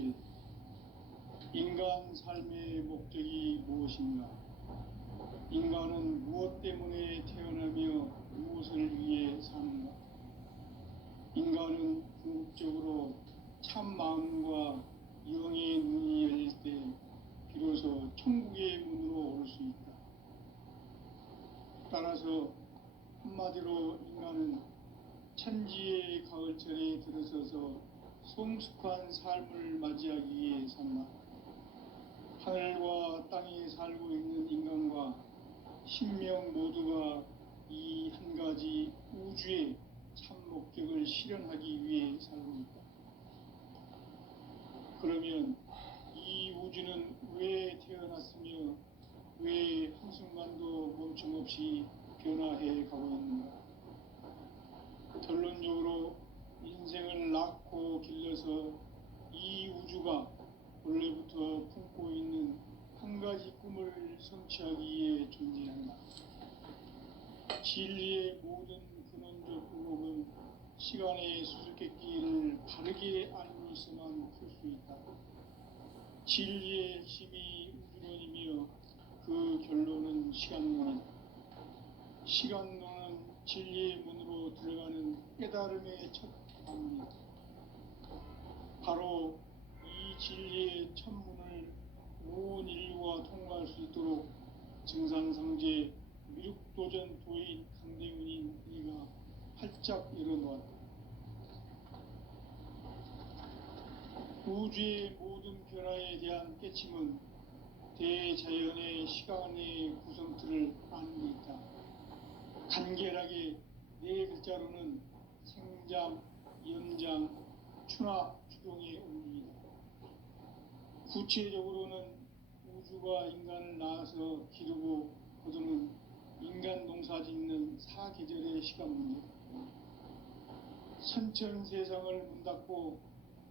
길. 인간 삶의 목적이 무엇인가? 인간은 무엇 때문에 태어나며 무엇을 위해 사는가? 인간은 궁극적으로 참 마음과 영의 눈이 열릴 때 비로소 천국의 문으로 올 수 있다. 따라서 한마디로 인간은 천지의 가을철에 들어서서 성숙한 삶을 맞이하기 위해 산다. 하늘과 땅에 살고 있는 인간과 신명 모두가 이 한 가지 우주의 참 목적을 실현하기 위해 살고 있다. 그러면 이 우주는 왜 태어났으며 왜 한순간도 멈춤없이 변화해 가고 있는가? 결론적으로 인생을 낳고 길러서 이 우주가 원래부터 품고 있는 한 가지 꿈을 성취하기 위해 존재한다. 진리의 모든 근원적 의혹은 시간의 수수께끼를 바르게 알고서만 풀 수 있다. 진리의 핵심이 우주론이며 그 결론은 시간론이다. 시간론은 진리의 문으로 들어가는 깨달음의 첫 방문이다. 바로 이 진리의 첫 문을 온 인류가 통과할 수 있도록 증산상제 미륵도전 도인 강대훈인 이가 활짝 열어놓았다. 우주의 모든 변화에 대한 깨침은 대자연의 시간의 구성틀을 아는 데 있다. 간결하게 네 글자로는 생장, 연장, 추나 추동의 원리이다. 구체적으로는 우주가 인간을 낳아서 기르고 거두는 인간 농사 짓는 사계절의 시간 문제다. 선천 세상을 문 닫고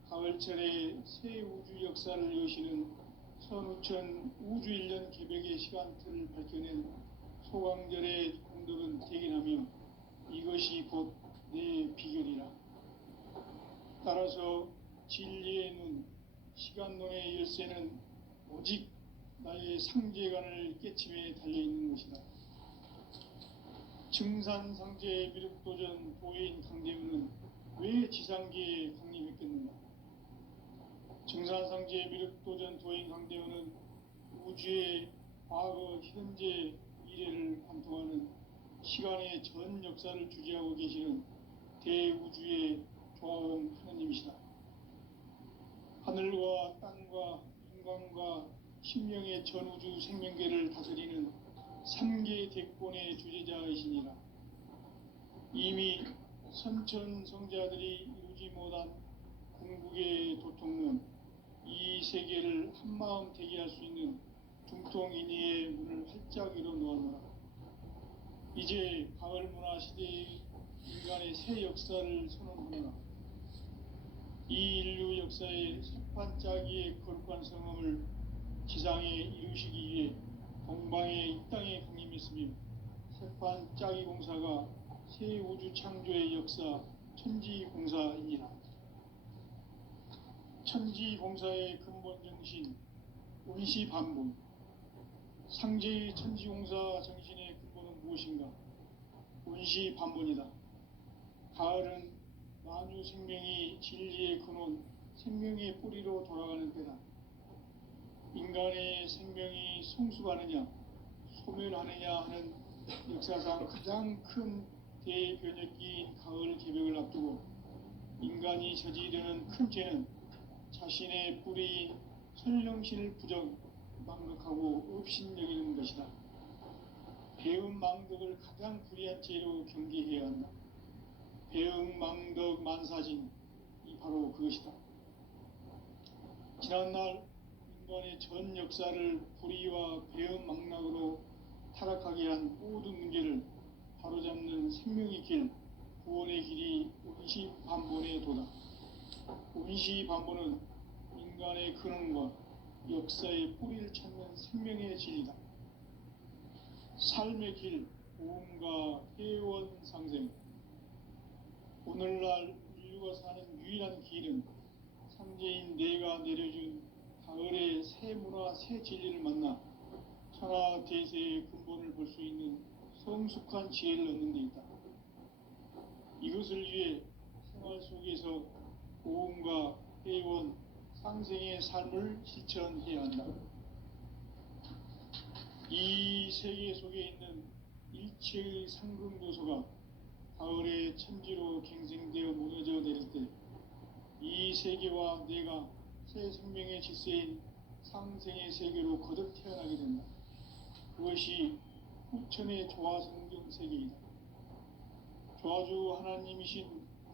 가을철에 새 우주 역사를 여시는 선우천 우주 1년 개백의 시간틀을 밝혀낸 소강절의 공덕은 대견하며 이것이 곧 내 비결이라. 따라서 진리의 눈, 시간론의 열쇠는 오직 나의 상제관을 깨침에 달려있는 것이다. 증산상제 미륵도전 도인 강대훈은 왜 지상계에 강림했겠는가? 증산상제 미륵도전 도인 강대훈은 우주의 과거, 현재, 미래를 관통하는 시간의 전 역사를 주재하고 계시는 대우주의 조화원 하느님이시다. 하늘과 땅과 인간과 신명의 전우주 생명계를 다스리는 3계 대권의 주재자이시니라. 이미 선천성자들이 이루지 못한 궁극의 도통론, 이 세계를 한마음 되게 할 수 있는 중통인의의 문을 활짝 열어놓았노라. 이제 가을 문화 시대의 인간의 새 역사를 선언하노라. 이 인류 역사의 새판짜기의 거룩한 성험을 지상에 이루시기 위해 동방에 이 땅에 강림했으며 새판짜기 공사가 새 우주 창조의 역사 천지공사이니라. 천지공사의 근본 정신 운시반분. 상제의 천지공사 정신의 근본은 무엇인가? 운시반분이다. 가을은 만유 생명이 진리의 근원, 생명의 뿌리로 돌아가는 때다. 인간의 생명이 성숙하느냐, 소멸하느냐 하는 역사상 가장 큰 대변혁기인 가을 개벽을 앞두고 인간이 저지르는 큰 죄는 자신의 뿌리인 설령신을 망각하고 업신여기는 것이다. 배은망덕을 가장 불의한 죄로 경계해야 한다. 배은망덕 만사진, 이 바로 그것이다. 지난날 인간의 전 역사를 불의와 배은망락으로 타락하게 한 모든 문제를 바로잡는 생명의 길, 구원의 길이 운시반본의 도다. 운시반본은 인간의 근원과 역사의 뿌리를 찾는 생명의 진리다. 삶의 길, 고음과 회원상생. 오늘날 인류가 사는 유일한 길은 삼재인 내가 내려준 가을의 새 문화 새 진리를 만나 천하 대세의 근본을 볼 수 있는 성숙한 지혜를 얻는 데 있다. 이것을 위해 생활 속에서 고음과 회원, 상생의 삶을 실천해야 한다. 이 세계 속에 있는 일체의 상승도서가 가을의 천지로 갱생되어 무너져 내릴 때 이 세계와 내가 새 생명의 질서인 상생의 세계로 거듭 태어나게 된다. 그것이 후천의 조화성경 세계이다. 조화주 하나님이신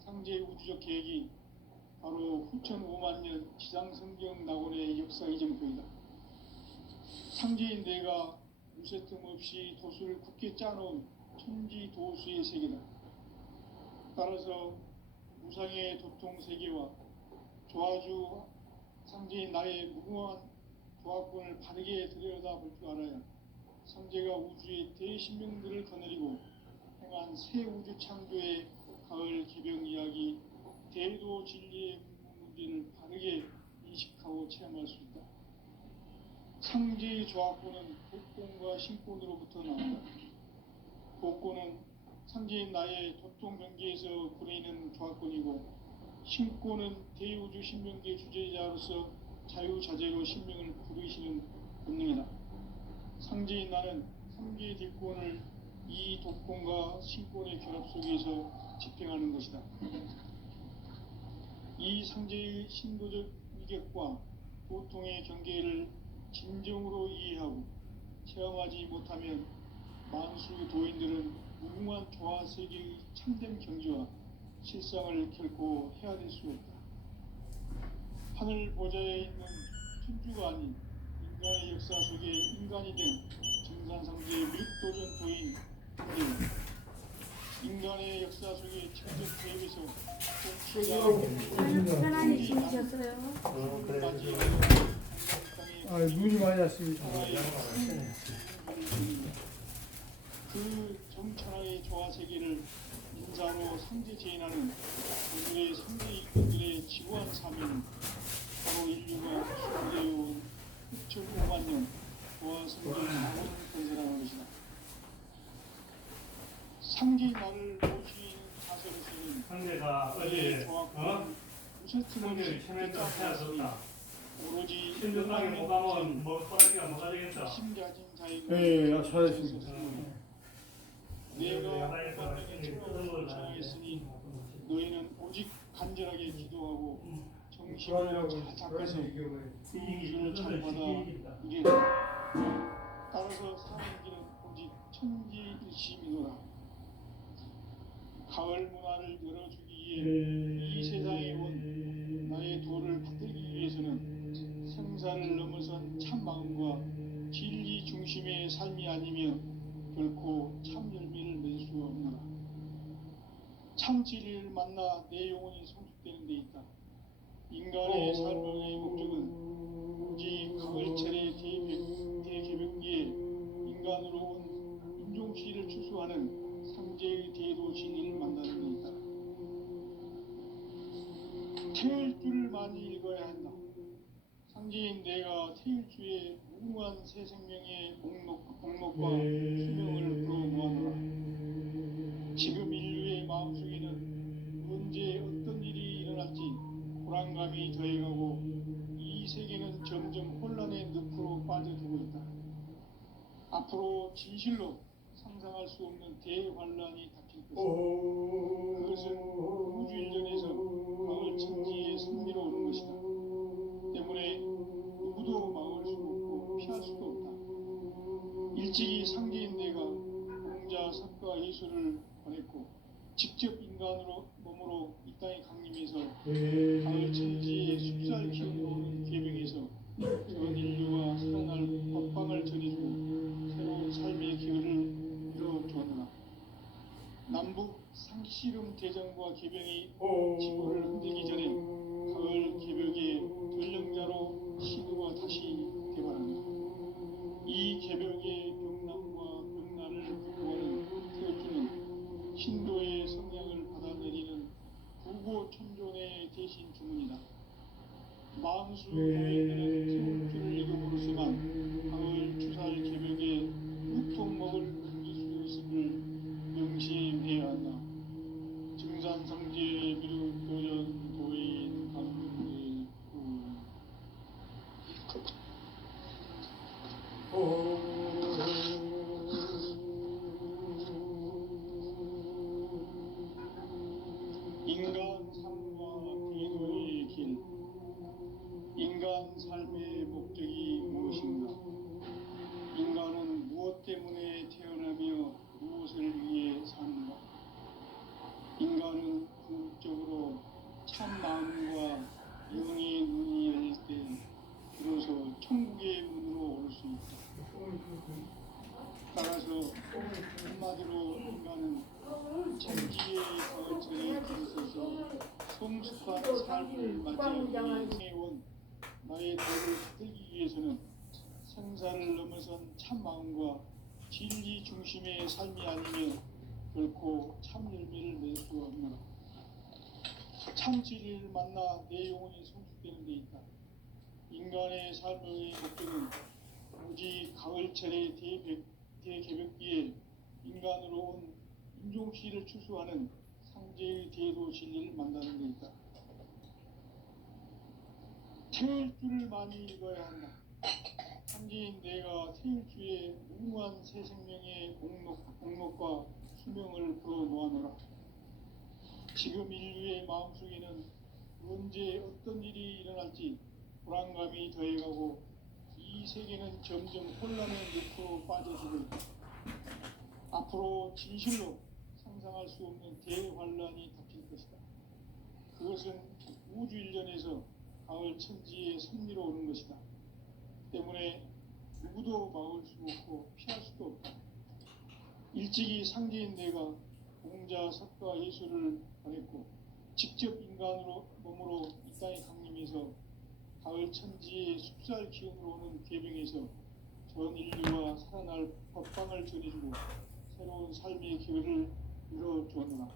상제 우주적 계획이 바로 후천 5만 년 지상성경 낙원의 역사 이정표이다. 상제인 내가 무쇠 틈 없이 도수를 굳게 짜놓은 천지 도수의 세계다. 따라서 무상의 도통 세계와 조화주 상제인 나의 무궁한 조화권을 바르게 들여다볼 줄 알아야 상제가 우주의 대신명들을 거느리고 행한 새 우주 창조의 가을 개병 이야기 대도 진리의 문제를 바르게 인식하고 체험할 수 있다. 상제의 조화권은 도권과 신권으로부터 나온다. 도권은 상제인 나의 도통 경계에서 부리는 조화권이고 신권은 대우주 신명계 주제자로서 자유자재로 신명을 부르시는 본능이다. 상제인 나는 3개의 뒷권을 이 도권과 신권의 결합 속에서 집행하는 것이다. 이 상제의 신도적 위격과 도통의 경계를 진정으로 이해하고 체험하지 못하면 만수 도인들은 무궁한 조화세계의 참된 경지와 실상을 결코 헤아릴 수 없다. 하늘 보좌에 있는 천주가 아닌 인간의 역사 속에 인간이 된 정산상제의 밀도전 도인 상제는 인간의 역사 속에 직접 대입해서 편안히 지내셨어요? 눈이 많이 왔습니다. 그 정천하의 조화세계를 인자로 상제제인하는 오늘의 상제 이권들의 지구한 사명은 바로 인류가 수고되어온 6,5만 년 조화성경 낙원 건설하는 것이다. 상제 나를 모시는 가설에서는 상대가 어제 무쇠틈없이 체면도 해야겠다. 오로지 신중하게 못 가면 뭐 소라기가 못 가지겠다. 심가진 자의 예, 잘하셨습니다. 내가 만명의 천하를 정했으니 너희는 오직 간절하게 기도하고 정신을 잘 닦아서 구주를 잘 받아 이래라. 따라서 사는 길은 오직 천지일심이노라. 가을 문화를 열어주기 위해 이 세상에 온 나의 도를 받들기 위해서는 생사를 넘어선 참 마음과 진리 중심의 삶이 아니면 결코 참 열매를 맺을 수 없노라. 참 진리를 만나 내 영혼이 성숙되는 데 있다. 인간의 삶의 목적은 오직 가을철의 대개병기에 인간으로 온 인종시를 추수하는 상제의 대도 진리를 만나는 데 있다. 태을 줄을 많이 읽어야 한다. 상제인 내가 태일주의 무궁한 새 생명의 목록과 수명을 불어모아노라. 지금 인류의 마음속에는 언제 어떤 일이 일어날지 불안감이 더해가고 이 세계는 점점 혼란의 늪으로 빠져들고 있다. 앞으로 진실로 상상할 수 없는 대환란이 닥칠 것이다. 그것은 우주 일전에서 가을 천지의 승리로 오는 것이다. 때문에 누구도 막을 수 없고 피할 수도 없다. 일찍이 상제인 내가 공자, 석가, 예수를 보냈고 직접 인간으로 몸으로 이 땅에 강림해서 가을 천지의 숲살 키우는 계명에서 전 인류와 살아날 법방을 전해주고 새로운 삶의 기회를 열어주었노라. 남북 상씨름 대전과 개병이 지구를 흔들기 전에 가을 개벽의 전령자로 시도가 다시 개발한다. 이 개벽의 병남과 병난을 극복하는 태어주는 신도의 성향을 받아들이는 부고 천존의 대신 망수 도인들은 태울주를 이름으로서만 가을 추살 개벽에 육통먹을 금기 수있음을 명심해야 한다. 증산성제 미륵 도전 도인 강대 인간 삶과 기도의 길. 인간 삶의 목적이 무엇인가? 인간은 무엇 때문에 태어나며 무엇을 위해 사는가? 인간은 궁극적으로 참 마음과 영의 눈이 열릴 때 비로소 천국의 문으로 오를 수 있다. 따라서 한마디로 인간은 천지의 가을철에 들어서서 성숙한 삶을 맞이하기 위해 온 나의 도를 붙들기 위해서는 생사를 넘어선 참 마음과 진리 중심의 삶이 아니면 결코 참 열매를 낼 수 없노라. 참 진리를 만나 내 영혼이 성숙되는 데 있다. 인간의 삶의 목적은 오직 가을철의 대개벽기에 인간으로 온 인종씨를 추수하는 상제의 대도 진리를 만나는 데 있다. 태울주를 많이 읽어야 한다. 상제인 내가 태울주의 무모한 새 생명의 공목과 수명을 풀어놓아노라. 지금 인류의 마음속에는 언제 어떤 일이 일어날지 불안감이 더해가고 이 세계는 점점 혼란의 늪으로 빠져들고 있다. 앞으로 진실로 상상할 수 없는 대환란이 닥칠 것이다. 그것은 우주 일련에서 가을 천지의 섭리로 오는 것이다. 때문에 누구도 막을 수 없고 피할 수도 없다. 일찍이 상제인 내가 공자, 석가, 예수를 보냈고 직접 인간으로 몸으로 이 땅에 강림해서 가을 천지의 숲살 기운으로 오는 계명에서 전 인류와 살아날 법방을 전해주고 새로운 삶의 기회를 열어주었노라.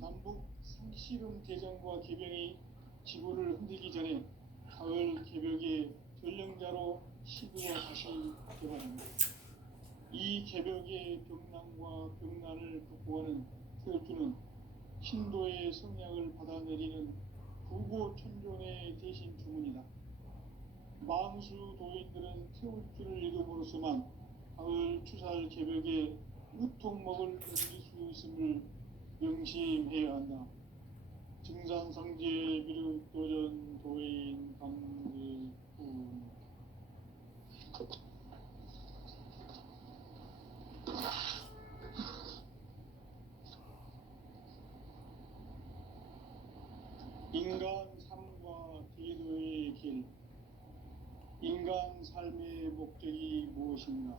남북 상씨름 대전과 계명이 지구를 흔들기 전에 가을 개벽의 전령자로 시드와 다시 개발합니다. 이 개벽의 병난과 병난을 극복하는 태울주는 신도의 성약을 받아내리는 부고천존의 대신 주문이다. 망수 도인들은 태울주를 읽음으로써만 가을 추살 개벽에 으통먹을 얻을 수 있음을 명심해야 한다. 증산상제 미륵 도전 도인 강대구 인간 삶과 기도의 길. 인간 삶의 목적이 무엇인가?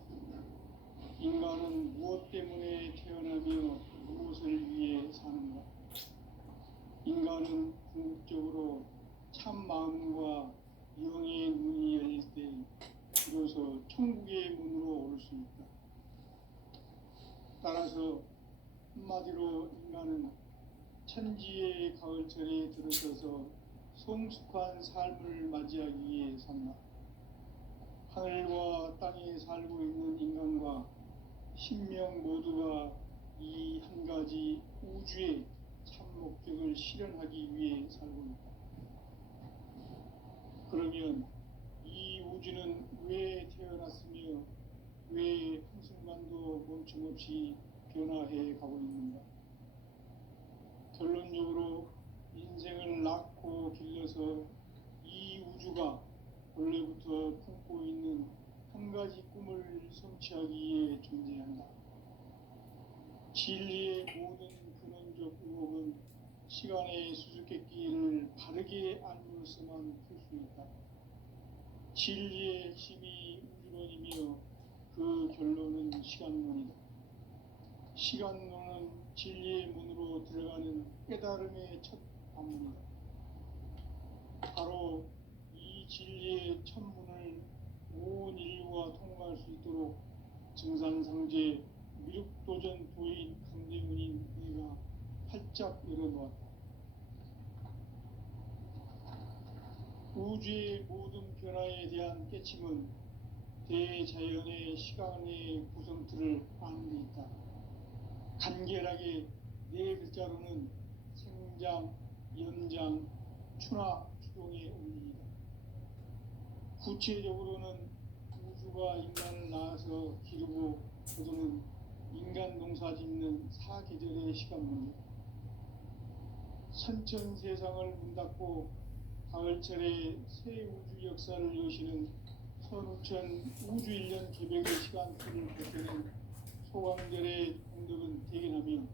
인간은 무엇 때문에 태어나며 무엇을 위해 사는가? 인간은 궁극적으로 참 마음과 영의 눈이 열릴 때 비로소 천국의 문으로 오를 수 있다. 따라서 한마디로 인간은 천지의 가을철에 들어서서 성숙한 삶을 맞이하기 위해 산다. 하늘과 땅에 살고 있는 인간과 신명 모두가 이 한 가지 우주의 참 목적을 실현하기 위해 살고 있다. 그러면 이 우주는 왜 태어났으며 왜 한순간도 멈춤없이 변화해 가고 있는가? 결론적으로 인생을 낳고 길러서 이 우주가 원래부터 품고 있는 한 가지 꿈을 성취하기 위해 존재한다. 진리의 모든 근원적 의혹은 시간의 수수께끼를 바르게 알므로서만 풀 수 있다. 진리의 핵심이 우주론이며 그 결론은 시간론이다. 시간론은 진리의 문으로 들어가는 깨달음의 첫 관문이다. 바로 이 진리의 첫 문을 온 인류가 통과할 수 있도록 증산상제 미륵도전 도인 강대문인 내가 활짝 열어놓았다. 우주의 모든 변화에 대한 깨침은 대자연의 시간의 구성틀을 아는 데 있다. 간결하게 네 글자로는 생장, 연장, 추나 추동의 원리이다. 구체적으로는 우주가 인간을 낳아서 기르고 거두는 인간 농사 짓는 사계절의 시간 문제. 선천 세상을 문 닫고 가을철에 새 우주 역사를 여시는 선우천 우주 1년 개벽의 시간표를 버티는 소강절의 공덕은 대견하며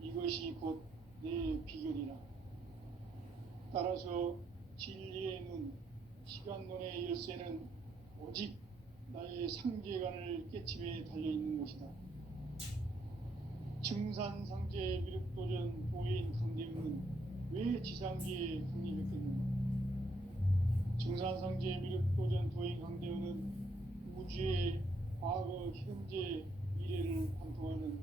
이것이 곧 내 비결이라. 따라서 진리의 눈, 시간론의 열쇠는 오직 나의 상제관을 깨침에 달려있는 것이다. 증산상제 미륵도전 도인 강대우는 왜 지상기에 강림했겠는가? 증산상제 미륵도전 도인 강대우는 우주의 과거, 현재, 미래를 관통하는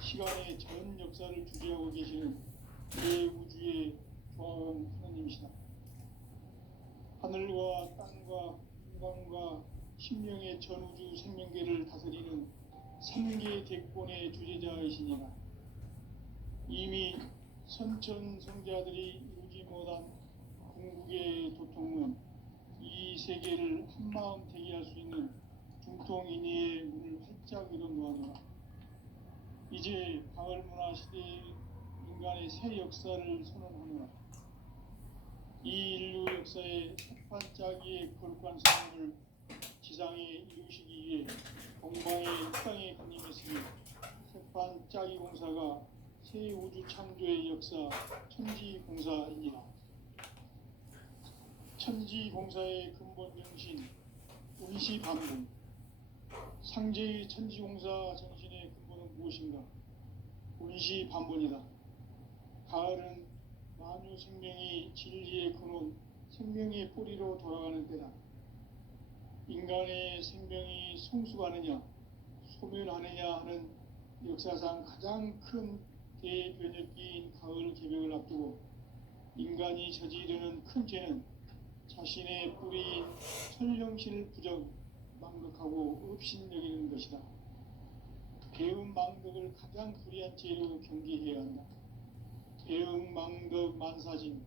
시간의 전 역사를 주재하고 계시는 대우주의 조화원 하나님이시다. 하늘과 땅과 인간과 신명의 전우주 생명계를 다스리는 3개 대권의 주제자이시니라. 이미 선천성자들이 이루지 못한 궁극의 도통은 이 세계를 한마음 대기할 수 있는 중통인의의 문을 활짝 열어 놓아노라. 이제 가을문화 시대의 인간의 새 역사를 선언하노라. 이 인류 역사의 색반짜기의 거룩한 사명을 지상에 이루시기 위해 공방의 땅에 강림했으니 색반짜기 공사가 새 우주 창조의 역사 천지공사이니라. 천지공사의 근본 정신 운시반분. 상제의 천지공사 정신의 근본은 무엇인가? 운시반분이다. 가을은 만유 생명이 진리의 근원, 생명의 뿌리로 돌아가는 때다. 인간의 생명이 성숙하느냐, 소멸하느냐 하는 역사상 가장 큰 대변혁기인 가을 개벽을 앞두고 인간이 저지르는 큰 죄는 자신의 뿌리인 천령신을 부정, 망극하고 업신여기는 것이다. 배움 망극을 가장 불의한 죄로 경계해야 한다. 배움 망극 만사진이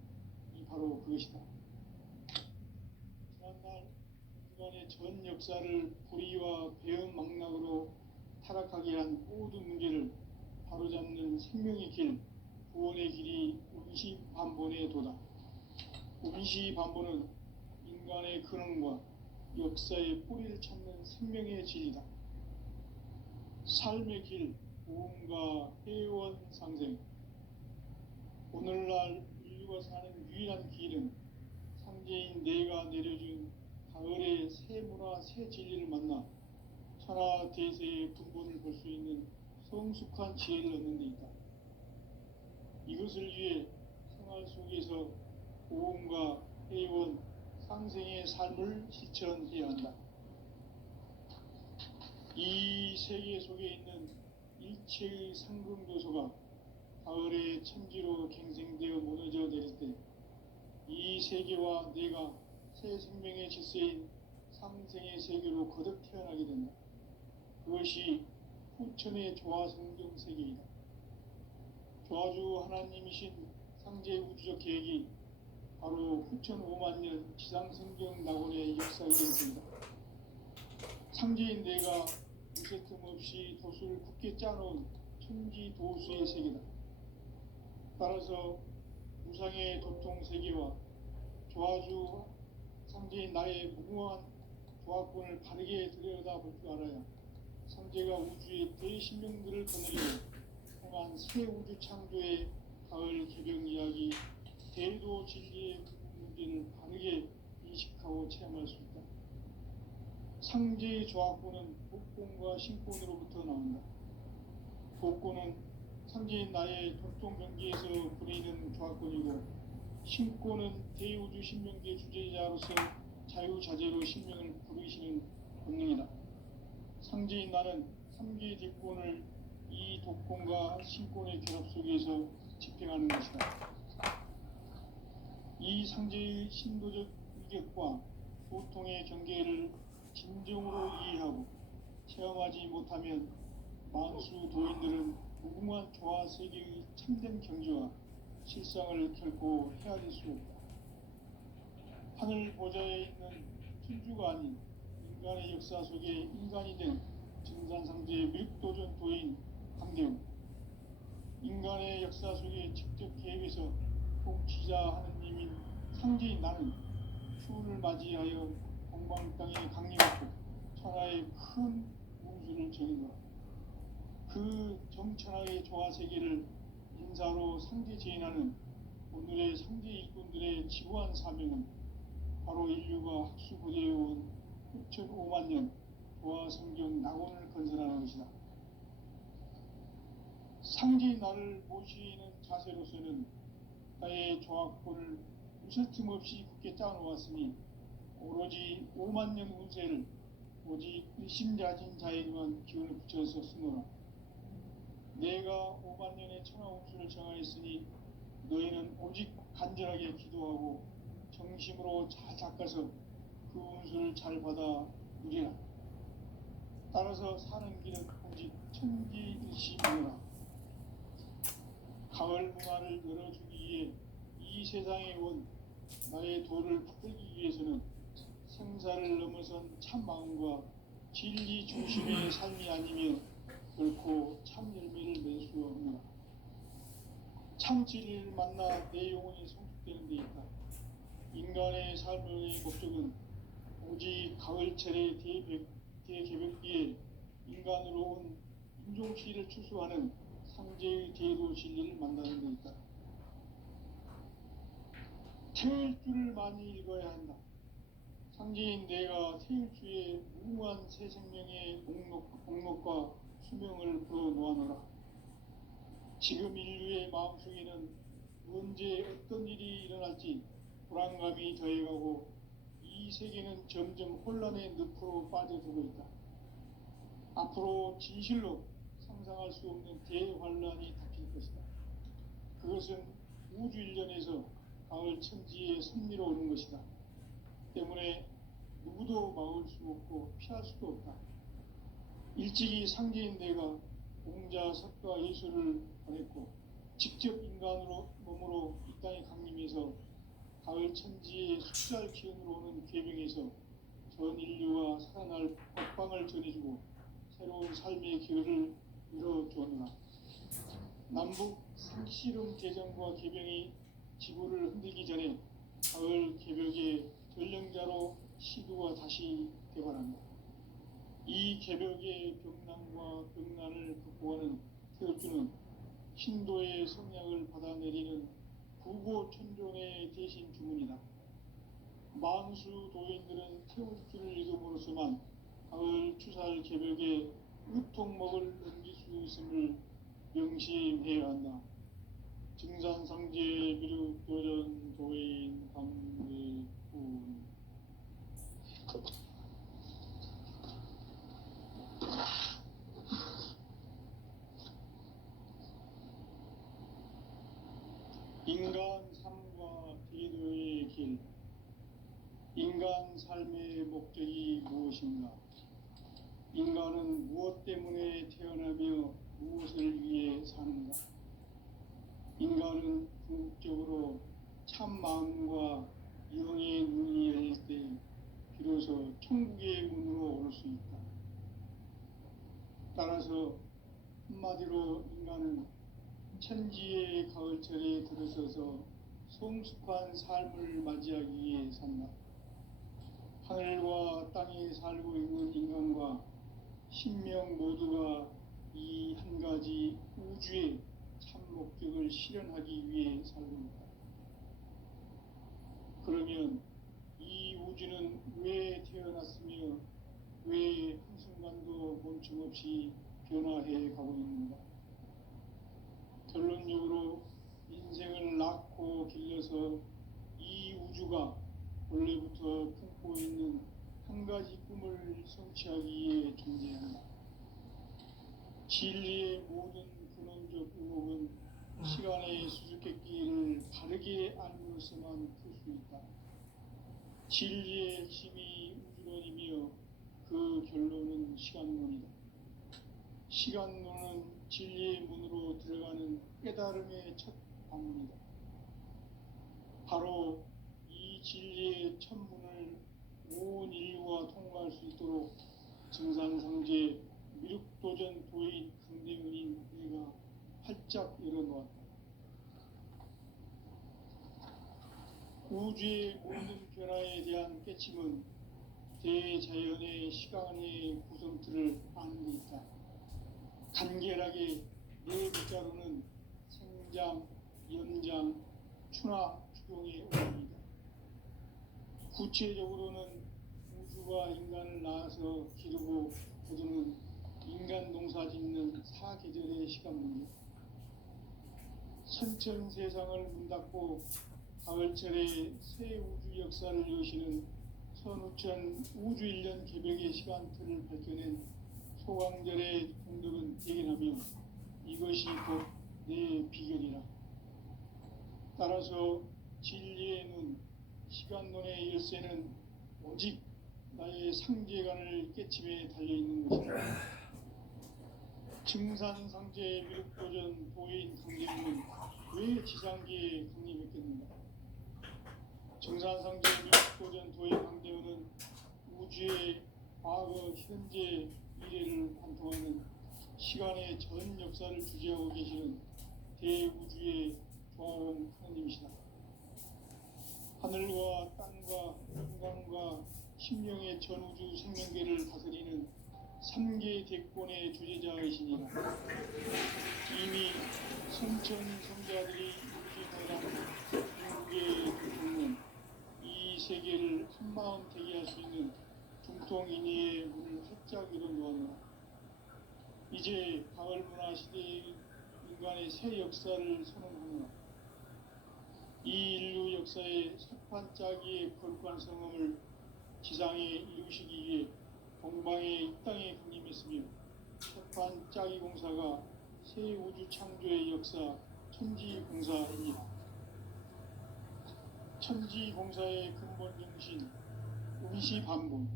바로 그것이다. 지난날 인간의 전 역사를 불의와 배움 망락으로 타락하게 한 모든 문제를 바로잡는 생명의 길, 구원의 길이 운시반본의 도다. 운시반본은 인간의 근원과 역사의 뿌리를 찾는 생명의 진리다. 삶의 길, 보험과 회원 상생. 오늘날 인류가 사는 유일한 길은 상제인 내가 내려준 가을의 새 문화, 새 진리를 만나 천하 대세의 근본을 볼 수 있는 성숙한 지혜를 얻는 데 있다. 이것을 위해 생활 속에서 보험과 회원, 상생의 삶을 실천해야 한다. 이 세계 속에 있는 일체의 상금도소가 가을의 천지로 갱생되어 무너져 내릴 때 이 세계와 내가 새 생명의 질서인 상생의 세계로 거듭 태어나게 된다. 그것이 후천의 조화성경 세계이다. 조화주 하나님이신 상제 우주적 계획이 바로 후천 5만년 지상성경 낙원의 역사의 전입니다. 상제인 내가 무쇠틈 없이 도수를 굳게 짜놓은 천지 도수의 세계다. 따라서 무상의 도통 세계와 조화주 상제인 나의 무궁한 조화권을 바르게 들여다볼 줄 알아야 상제가 우주의 대신명들을 거느리고 행한 새 우주 창조의 가을 개벽 이야기, 대도 진리의 문제를 바르게 인식하고 체험할 수 있다. 상제의 조화권은 복권과 신권으로부터 나온다. 복권은 상제인 나의 도통 경계에서 부리는 조화권이고, 신권은 대우주 신명계 주제자로서 자유자재로 신명을 부르시는 본능이다. 상제인 나는 3개 뒷권을 이 독권과 신권의 결합 속에서 집행하는 것이다. 이 상제의 신도적 규격과 고통의 경계를 진정으로 이해하고 체험하지 못하면 만수 도인들은 무궁한 조화 세계의 참된 경지와 실상을 결코 헤아릴 수 없다. 하늘 보좌에 있는 천주가 아닌 인간의 역사 속에 인간이 된 증산상제의 밀도전 도인 강대웅, 인간의 역사 속에 직접 개입해서 통치자 하느님인 상제인 나는 추운을 맞이하여 동방 땅에 강림했고 천하의 큰 운수를 정인노라. 그 정천하의 조화 세계를 인사로 상제 제인하는 오늘의 상제 일꾼들의 지구한 사명은 바로 인류가 학수고대해온 6,500만 년 조화 성경 낙원을 건설하는 것이다. 상제 나를 모시는 자세로서는 나의 조합권을 무설틈 없이 굳게 짜놓았으니 오로지 5만 년 운세를 오직 일심자진 자에게만 기운을 붙여서 쓰노라. 내가 5만 년의 천하 운수를 정하였으니 너희는 오직 간절하게 기도하고 정심으로 잘 닦아서 그 운수를 잘 받아 누리라. 따라서 사는 길은 오직 천지일심이노라. 가을 문화를 열어주기 위해 이 세상에 온 나의 도를 붙들기 위해서는 생사를 넘어선 참 마음과 진리 중심의 삶이 아니면 결코 참 열매를 맺을 수 없노라. 참 진리를 만나 내 영혼이 성숙되는 데 있다. 인간의 삶의 목적은 오직 가을철의 대개벽기에 인간으로 온 인종시를 추수하는 상제의 대도 진리를 만나는 데 있다. 태일주를 많이 읽어야 한다. 상제인 내가 태일주의 무궁한 새 생명의 목록과 수명을 풀어놓아노라. 지금 인류의 마음속에는 언제 어떤 일이 일어날지 불안감이 더해가고 이 세계는 점점 혼란의 늪으로 빠져들고 있다. 앞으로 진실로 상상할 수 없는 대환란이 닥칠 것이다. 그것은 우주 일련에서 가을 천지의 섭리로 오는 것이다. 때문에 누구도 막을 수 없고 피할 수도 없다. 일찍이 상제인 내가 공자, 석가, 예수를 보냈고 직접 인간으로 몸으로 이 땅에 강림해서 가을 천지의 숫살 기운으로 오는 계명에서 전 인류와 살아날 법방을 전해주고 새로운 삶의 기회를 열어주었노라. 남북 상씨름 대전과 계병이 지구를 흔들기 전에 가을 개벽의 전령자로 시두가 다시 대발한다. 이 개벽의 병난과 병난을 극복하는 태엽주는 신도의 성약을 받아내리는 부고천존의 대신 주문이다. 만수 도인들은 태엽주를 읽음으로써만 가을 추살 개벽의 의통목을 넘길 수 있음을 명심해야 한다. 증산상제 미륵도전 도인 강대훈. 인간 삶과 대도의 길. 인간 삶의 목적이 무엇인가? 인간은 무엇 때문에 태어나며 무엇을 위해 사는가? 인간은 궁극적으로 참 마음과 영의 눈이 열릴 때 비로소 천국의 문으로 올 수 있다. 따라서 한마디로 인간은 천지의 가을철에 들어서서 성숙한 삶을 맞이하기 위해 산다. 하늘과 땅에 살고 있는 인간과 신명 모두가 이 한 가지 우주의 참 목적을 실현하기 위해 살고 있다. 그러면 이 우주는 왜 태어났으며 왜 한순간도 멈춤없이 변화해 가고 있는가? 결론적으로 인생을 낳고 길러서 이 우주가 원래부터 품고 있는 한 가지 꿈을 성취하기 위해 존재한다. 진리의 모든 근원적 의혹은 시간의 수수께끼를 바르게 알므로서만 풀 수 있다. 진리의 핵심이 우주론이며 그 결론은 시간론이다. 시간론은 진리의 문으로 들어가는 깨달음의 첫 방문이다. 바로 이 진리의 첫 문을 온 인류가 통과할 수 있도록 증산상제 미륵도전 도인 강대문인 내가 활짝 열어놓았다. 우주의 모든 변화에 대한 깨침은 대자연의 시간의 구성틀을 아는 데 있다. 간결하게 네 글자로는 생장, 연장, 추나 추동의 오름이다. 구체적으로는 우주가 인간을 낳아서 기르고 거두는 인간 농사 짓는 사계절의 시간문이다. 선천 세상을 문 닫고 가을철에 새 우주 역사를 여시는 선우천 우주 1년 개벽의 시간틀을 밝혀낸 소강절의 공덕은 대견하며 이것이 곧 내 비결이라. 따라서 진리의 눈, 시간론의 열쇠는 오직 나의 상제관을 깨침에 달려있는 것이다. 증산상제 미륵도전 도인 강림은 왜 지상계에 강림했겠는가? 증산상제 미륵도전 도인 강림은 우주의 과거, 현재, 미래를 관통하는 시간의 전 역사를 주재하고 계시는 대우주의 조화원 하나님이시다. 하늘과 땅과 인간과 심령의 전우주 생명계를 다스리는 3개 대권의 주제자이시니라. 이미 선천 성자들이 유진하란 중국의 대통령 이 세계를 한마음 되게 할 수 있는 중통인의의 문을 활짝 열어놓았노라. 이제 가을 문화 시대의 인간의 새 역사를 선언하노라. 이 인류 역사의 석판짜기의 거룩한 성험을 지상에 이루시기 위해 동방의 이 땅에 강림했으며 석판짜기 공사가 새 우주 창조의 역사 천지공사입니다. 천지공사의 근본 정신 운시반본.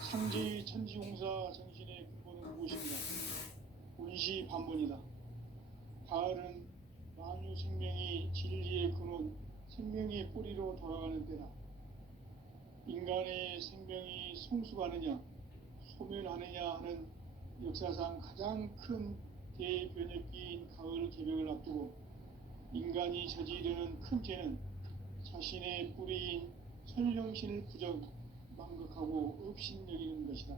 상제의 천지공사 정신의 근본은 무엇인가? 운시반본이다. 가을은 만유 생명이 진리의 근원, 생명의 뿌리로 돌아가는 때다. 인간의 생명이 성숙하느냐, 소멸하느냐 하는 역사상 가장 큰 대변혁기인 가을 개벽을 앞두고 인간이 저지르는 큰 죄는 자신의 뿌리인 설령신을 부정, 망극하고 업신여기는 것이다.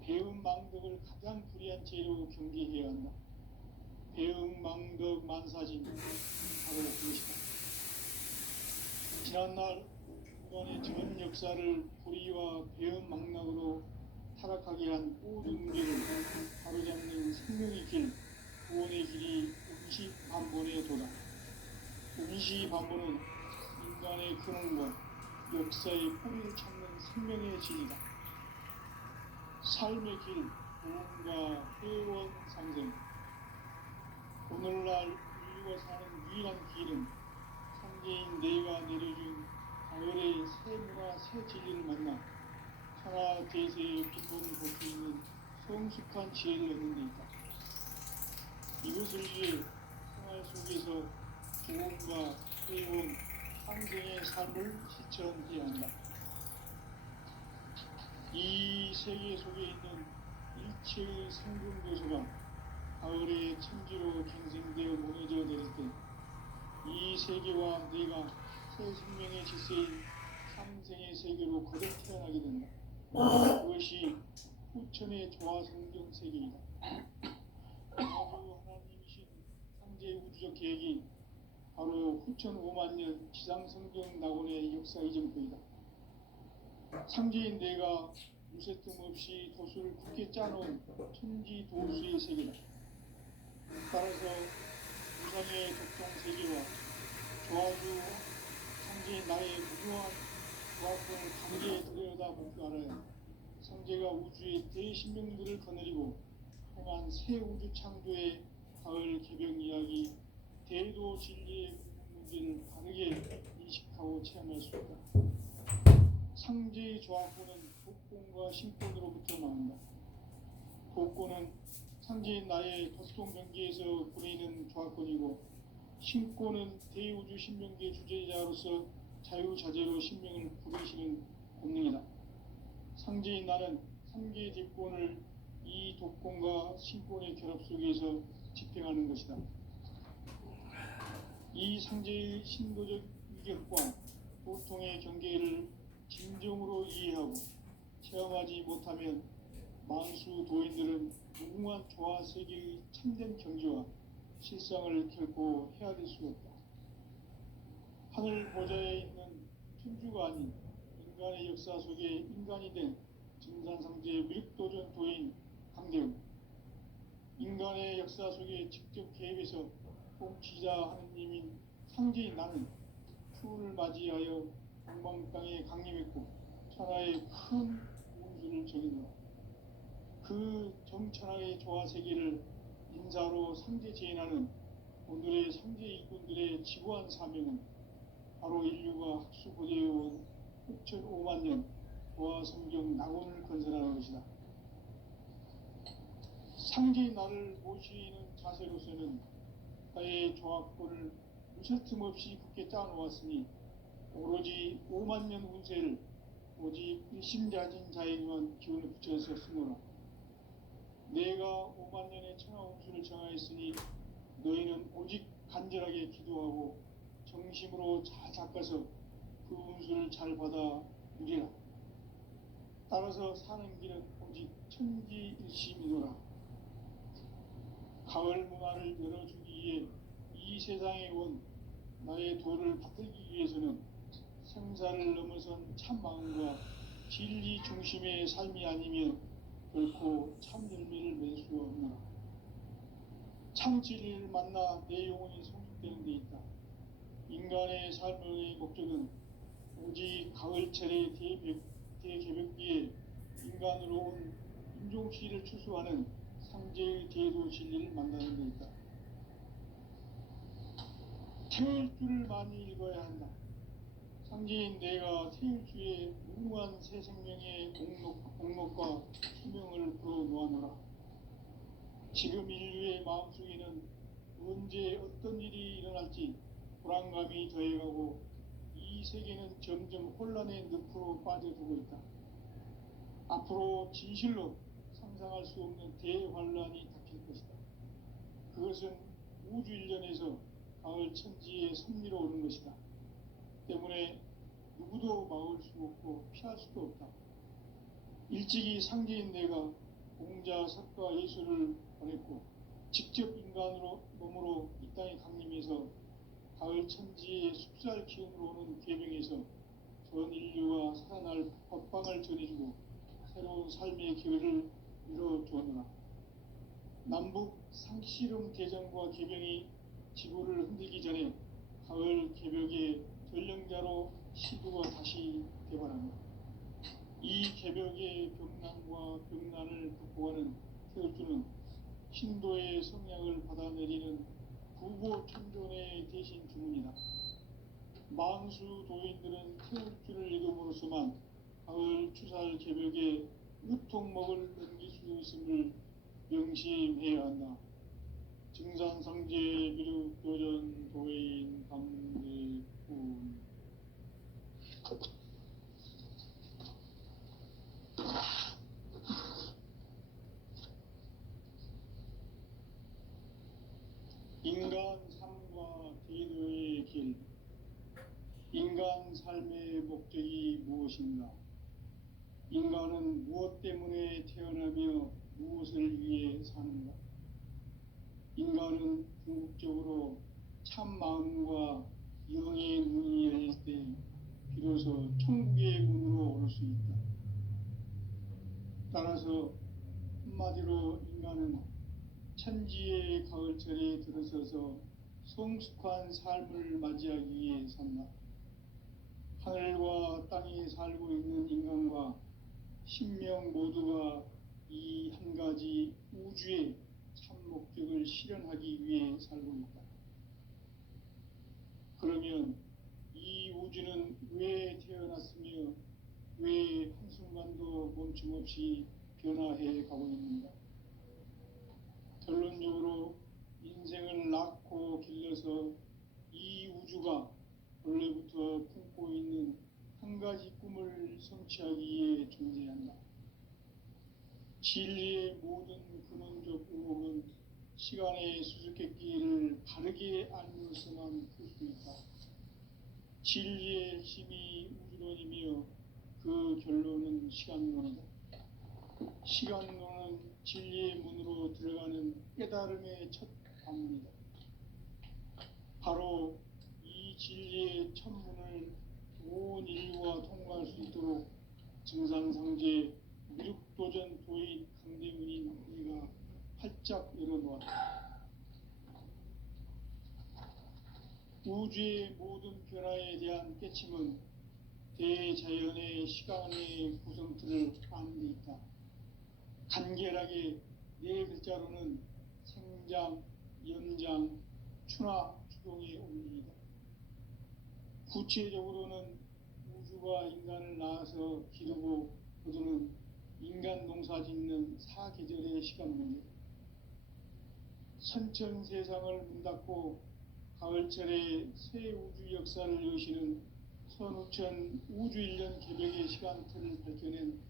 배음 망덕을 가장 불의한 죄로 경계해야 한다. 배음 망덕 만사진 바로 그것이다. 지난날 인간의 전 역사를 불의와 배음 망락으로 타락하게 한 모든 문제를 바로잡는 생명의 길, 구원의 길이 운시반본의 도다. 운시반본은 인간의 근원과 역사의 뿌리를 찾는 생명의 진이다. 삶의 길, 구원과 회원 상생. 오늘날 인류가 사는 유일한 길은 상제인 내가 내려준 가을의 새 문화, 새 진리를 만나 천하 대세의 근본을 볼 수 있는 성숙한 지혜를 얻는 데 있다. 이것을 위해 생활 속에서 구원과 회원, 상생의 삶을 실천해야 한다. 이 세계 속에 있는 일체의 생분 요소가 가을의 천지로 갱생되어 무너져 내릴 때 이 세계와 내가 새 생명의 질서인 상생의 세계로 거듭 태어나게 된다. 그것이 후천의 조화성경 세계이다. 아주 하나님이신 상제의 우주적 계획이 바로 후천 5만 년 지상성경 낙원의 역사 이전표이다. 상제인 내가 무쇠 틈 없이 도수를 굳게 짜놓은 천지 도수의 세계다. 따라서 우상의 독종 세계와 조화주 상제인 나의 무궁한 조화권을 단계에 들여다볼 줄 알아야 상제가 우주의 대신명들을 거느리고 행한 새 우주 창조의 가을 개벽 이야기, 대도 진리의 문제를 바르게 인식하고 체험할 수 있다. 상제의 조합구는 독권과 신권으로부터 나온다. 독권은 상제인 나의 도통 경계에서 부리는 조합권이고, 신권은 대우주 신명계 주제자로서 자유자재로 신명을 부리시는 본능이다. 상제인 나는 상계의 뒷권을 이 독권과 신권의 결합 속에서 집행하는 것이다. 이 상제의 신도적 위격과 보통의 경계를 진정으로 이해하고 체험하지 못하면 만수 도인들은 무궁한 조화 세계의 참된 경지와 실상을 결코 헤아릴 수 없다. 하늘 보좌에 있는 천주가 아닌 인간의 역사 속에 인간이 된 증산상제 밀도전 도인 강대우, 인간의 역사 속에 직접 개입해서 통치자 하느님인 상제인 나는 추운을 맞이하여 동방 땅에 강림했고 천하의 큰 운수를 정했노라. 그 정천하의 조화 세계를 인사로 상제 제인하는 오늘의 상제 일꾼들의 지구한 사명은 바로 인류가 학수고대해온 6,500만 년 조화 성경 낙원을 건설하는 것이다. 상제의 나를 모시는 자세로서는 나의 조합권을 무설틈 없이 굳게 짜놓았으니 오로지 5만 년 운세를 오직 일심자진 자에게만 기운을 붙여서 쓰노라. 내가 5만 년의 천하 운수를 정하였으니 너희는 오직 간절하게 기도하고 정심으로 잘 닦아서 그 운수를 잘 받아 누리라. 따라서 사는 길은 오직 천지일심이노라. 가을 문화를 열어주기 위해 이 세상에 온 나의 도를 받들기 위해서는 생사를 넘어선 참 마음과 진리 중심의 삶이 아니면 결코 참 열매를 맺을 수 없노라. 참 진리를 만나 내 영혼이 성숙되는 데 있다. 인간의 삶의 목적은 오직 가을철의 대개벽기에 인간으로 온 인종시를 추수하는 상제의 대도 진리를 만나는 데 있다. 태일주를 많이 읽어야 한다. 상제인 내가 태일주의 무궁한 새 생명의 공록과 수명을 불어놓아노라. 지금 인류의 마음속에는 언제 어떤 일이 일어날지 불안감이 더해가고 이 세계는 점점 혼란의 늪으로 빠져들고 있다. 앞으로 진실로 상상할 수 없는 대환란이 닥칠 것이다. 그것은 우주 일련에서 가을 천지의 섭리로 오는 것이다. 때문에 누구도 막을 수 없고 피할 수도 없다. 일찍이 상제인 내가 공자, 석가, 예수를 보냈고 직접 인간으로 몸으로 이 땅에 강림해서 가을 천지의 숲살 기운으로 오는 계명에서 전 인류가 살아날 법방을 전해주고 새로운 삶의 기회를 이뤄주었노라. 남북 상씨름 대전과 계명이 지구를 흔들기 전에 가을 개벽의 전령자로 시도가 다시 개발합니다. 이 개벽의 벽난과 벽난을 극복하는 태울주는 신도의 성향을 받아내리는 부보 천존의 대신 주문이다. 만수 도인들은 태울주를 읽음으로써만 가을 추살 개벽의 유통목을 넘길 수 있음을 명심해야 한다. 증산상제 미륵도전 도인 강대군. 인간 삶과 대도의 길. 인간 삶의 목적이 무엇인가? 인간은 무엇 때문에 태어나며 무엇을 위해 사는가? 인간은 궁극적으로 참 마음과 영의 눈이 열릴 때 비로소 천국의 문으로 오를 수 있다. 따라서 한마디로 인간은 천지의 가을철에 들어서서 성숙한 삶을 맞이하기 위해 산다. 하늘과 땅에 살고 있는 인간과 신명 모두가 이 한 가지 우주의 참 목적을 실현하기 위해 살고 있다. 그러면 이 우주는 왜 태어났으며 왜 한순간도 멈춤없이 변화해 가고 있는가? 결론적으로 인생을 낳고 길러서 이 우주가 원래부터 품고 있는 한 가지 꿈을 성취하기 위해 존재한다. 진리의 모든 근원적 의혹은 시간의 수수께끼를 바르게 알면서만 풀 수 있다. 진리의 핵심이 우주론이며 그 결론은 시간론이다. 시간론은 진리의 문으로 들어가는 깨달음의 첫 방문이다. 바로 이 진리의 첫 문을 온 인류가 통과할 수 있도록 증산상제 미륵도전 도인 강대문인 우리가 활짝 열어놓았다. 우주의 모든 변화에 대한 깨침은 대자연의 시간의 구성틀을 아는 데 있다. 간결하게 네 글자로는 생장, 연장, 추나 추동의 원리이다. 구체적으로는 우주가 인간을 낳아서 기르고 거두는 인간 농사 짓는 사계절의 시간 문제. 선천 세상을 문 닫고 가을철에 새 우주 역사를 여시는 선우천 우주 1년 개벽의 시간틀을 밝혀낸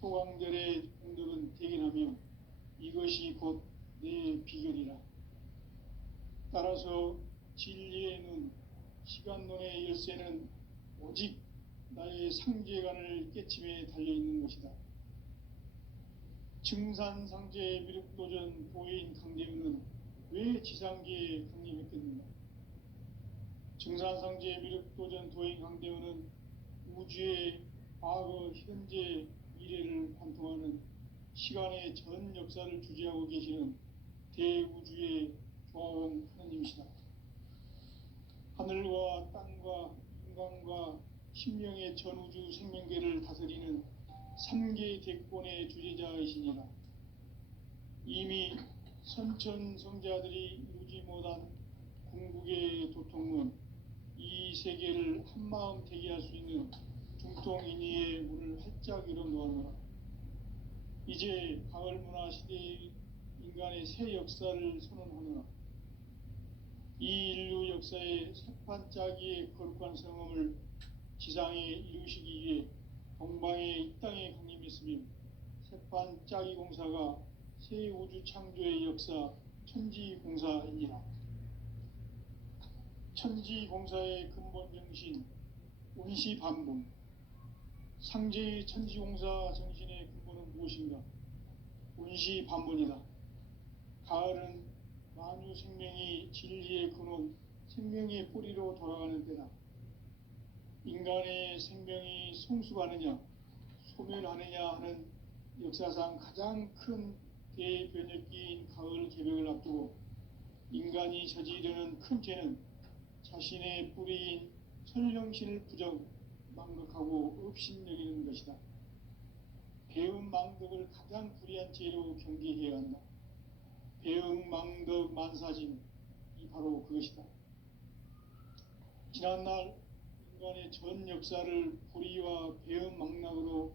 소강절의 공덕은 대견하며 이것이 곧 내 비결이라. 따라서 진리의 눈, 시간론의 열쇠는 오직 나의 상제관을 깨침에 달려있는 것이다. 증산상제 미륵도전 도인 강대문은 왜 지상계에 강림했겠는가? 증산상제 미륵도전 도인 강대문은 우주의 과거, 현재, 미래를 관통하는 시간의 전 역사를 주재하고 계시는 대우주의 조화원 하느님이시다. 하늘과 땅과 인간과 신명의 전우주 생명계를 다스리는 3개 대권의 주재자이시니라. 이미 선천성자들이 이루지 못한 궁극의 도통론, 이 세계를 한마음 되게 할 수 있는 중통인의의 문을 활짝 열어놓았노라. 이제 가을문화 시대의 인간의 새 역사를 선언하노라. 이 인류 역사의 새판짜기의 거룩한 성험을 지상에 이루시기 위해 동방의 이 땅에 강림했으며 새판짜기 공사가 새 우주 창조의 역사 천지공사이니라. 천지공사의 근본 정신 운시반분. 상제의 천지공사 정신의 근본은 무엇인가? 운시반분이다. 가을은 만유 생명이 진리의 근원, 생명의 뿌리로 돌아가는 때다. 인간의 생명이 성숙하느냐, 소멸하느냐 하는 역사상 가장 큰 대변혁기인 가을 개벽을 앞두고 인간이 저지르는 큰 죄는 자신의 뿌리인 설령신을 망각하고 업신여기는 것이다. 배은망덕을 가장 불의한 죄로 경계해야 한다. 배은망덕 만사진, 이 바로 그것이다. 지난날 인간의 전 역사를 불의와 배은망락으로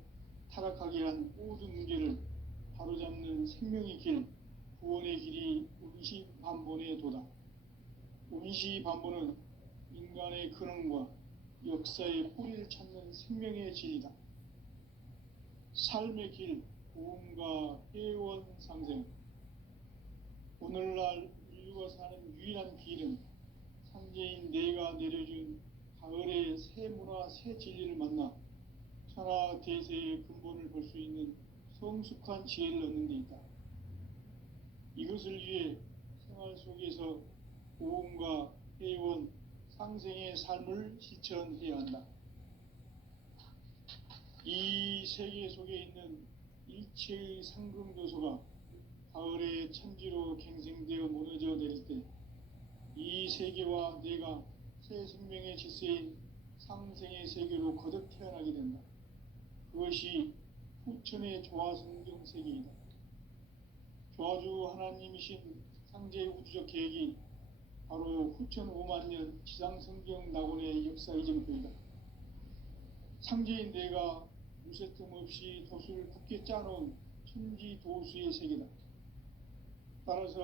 타락하게 한 모든 문제를 바로잡는 생명의 길, 구원의 길이 운시반본의 도다. 운시반본은 인간의 근원과 역사의 뿌리를 찾는 생명의 진리다. 삶의 길, 고음과 회원 상생. 오늘날 인류가 사는 유일한 길은 상제인 내가 내려준 가을의 새 문화, 새 진리를 만나 천하 대세의 근본을 볼 수 있는 성숙한 지혜를 얻는 데 있다. 이것을 위해 생활 속에서 고음과 회원, 상생의 삶을 실천해야 한다. 이 세계 속에 있는 일체의 상금교소가 가을의 천지로 갱생되어 무너져 내릴 때 이 세계와 내가 새 생명의 질서인 상생의 세계로 거듭 태어나게 된다. 그것이 후천의 조화성경 세계이다. 조화주 하나님이신 상제 우주적 계획이 바로 후천 5만 년 지상성경 낙원의 역사의 정토이다. 창제인 내가 무쇠틈 없이 돛을 굳게 짜놓은 천지도수의 세계다. 따라서